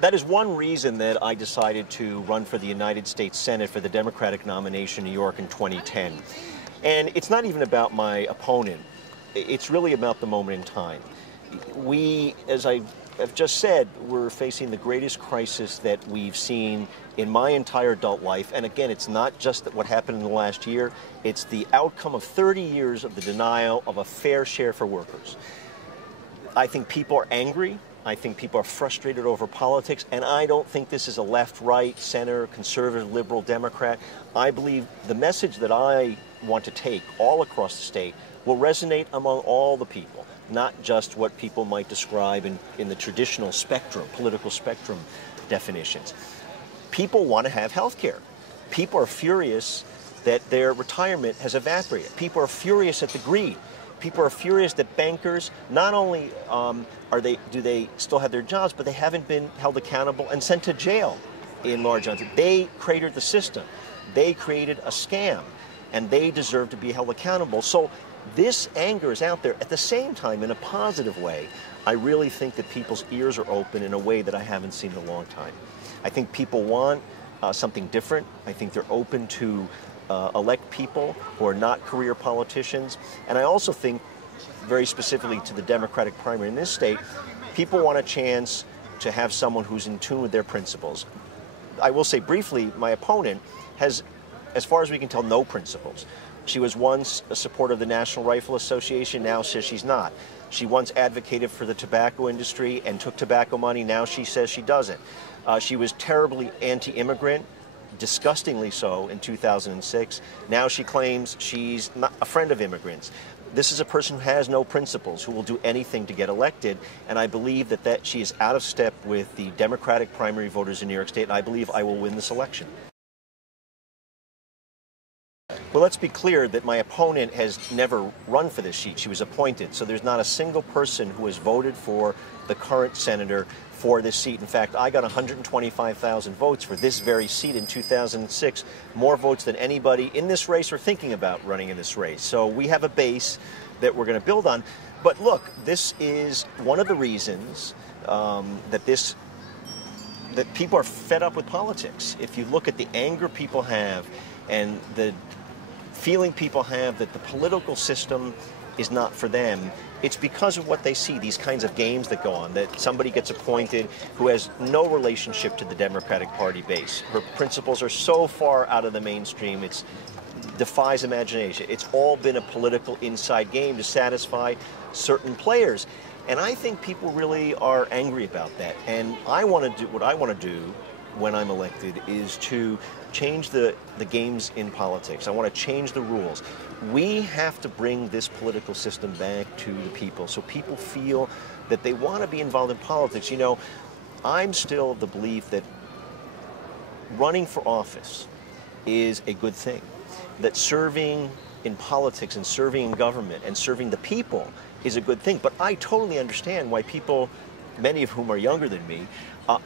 that is one reason that I decided to run for the United States Senate for the Democratic nomination in New York in 2010. And it's not even about my opponent. It's really about the moment in time. We, as I have just said, we're facing the greatest crisis that we've seen in my entire adult life. And again, it's not just what happened in the last year. It's the outcome of 30 years of the denial of a fair share for workers. I think people are angry. I think people are frustrated over politics. And I don't think this is a left, right, center, conservative, liberal, Democrat. I believe the message that I want to take all across the state will resonate among all the people, not just what people might describe in the traditional spectrum, political spectrum definitions. People want to have health care. People are furious that their retirement has evaporated. People are furious at the greed. People are furious that bankers, not only do they still have their jobs, but they haven't been held accountable and sent to jail in large amounts. They created the system. They created a scam, and they deserve to be held accountable. So this anger is out there. At the same time, in a positive way, I really think that people's ears are open in a way that I haven't seen in a long time. I think people want something different. I think they're open to elect people who are not career politicians. And I also think, very specifically to the Democratic primary in this state, people want a chance to have someone who's in tune with their principles. I will say briefly, my opponent has, as far as we can tell, no principles. She was once a supporter of the National Rifle Association, now says she's not. She once advocated for the tobacco industry and took tobacco money, now she says she doesn't. She was terribly anti-immigrant, disgustingly so, in 2006. Now she claims she's not a friend of immigrants. This is a person who has no principles, who will do anything to get elected, and I believe that she is out of step with the Democratic primary voters in New York State, and I believe I will win this election. Well, let's be clear that my opponent has never run for this seat. She was appointed, so there's not a single person who has voted for the current senator for this seat. In fact, I got 125,000 votes for this very seat in 2006, more votes than anybody in this race or thinking about running in this race. So we have a base that we're going to build on. But look, this is one of the reasons that people are fed up with politics. If you look at the anger people have and the feeling people have that the political system is not for them, it's because of what they see, these kinds of games that go on, that somebody gets appointed who has no relationship to the Democratic Party base. Her principles are so far out of the mainstream, it defies imagination. It's all been a political inside game to satisfy certain players. And I think people really are angry about that. And I want to do what I want to do when I'm elected is to change the games in politics. I want to change the rules. We have to bring this political system back to the people so people feel that they want to be involved in politics. You know, I'm still of the belief that running for office is a good thing, that serving in politics and serving in government and serving the people is a good thing. But I totally understand why people, many of whom are younger than me,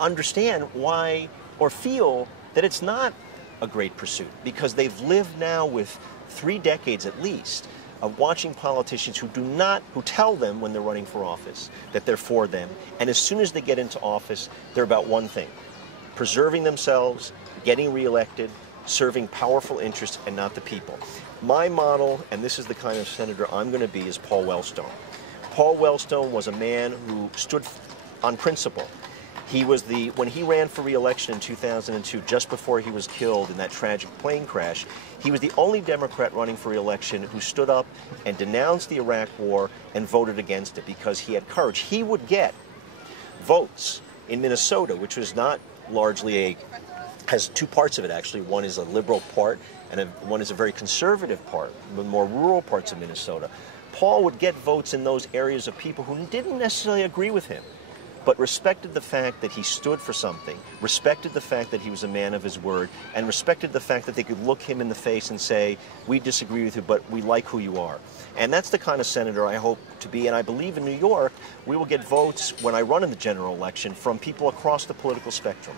understand why or feel that it's not a great pursuit, because they've lived now with 3 decades at least of watching politicians who tell them when they're running for office that they're for them, and as soon as they get into office, they're about one thing: preserving themselves, getting reelected, serving powerful interests and not the people. My model, and this is the kind of senator I'm going to be, is Paul Wellstone. Paul Wellstone was a man who stood on principle. He was when he ran for re-election in 2002, just before he was killed in that tragic plane crash, he was the only Democrat running for re-election who stood up and denounced the Iraq War and voted against it because he had courage. He would get votes in Minnesota, which was not largely has 2 parts of it actually. One is a liberal part and one is a very conservative part, the more rural parts of Minnesota. Paul would get votes in those areas of people who didn't necessarily agree with him, but respected the fact that he stood for something, respected the fact that he was a man of his word, and respected the fact that they could look him in the face and say, we disagree with you, but we like who you are. And that's the kind of senator I hope to be, and I believe in New York, we will get votes when I run in the general election from people across the political spectrum.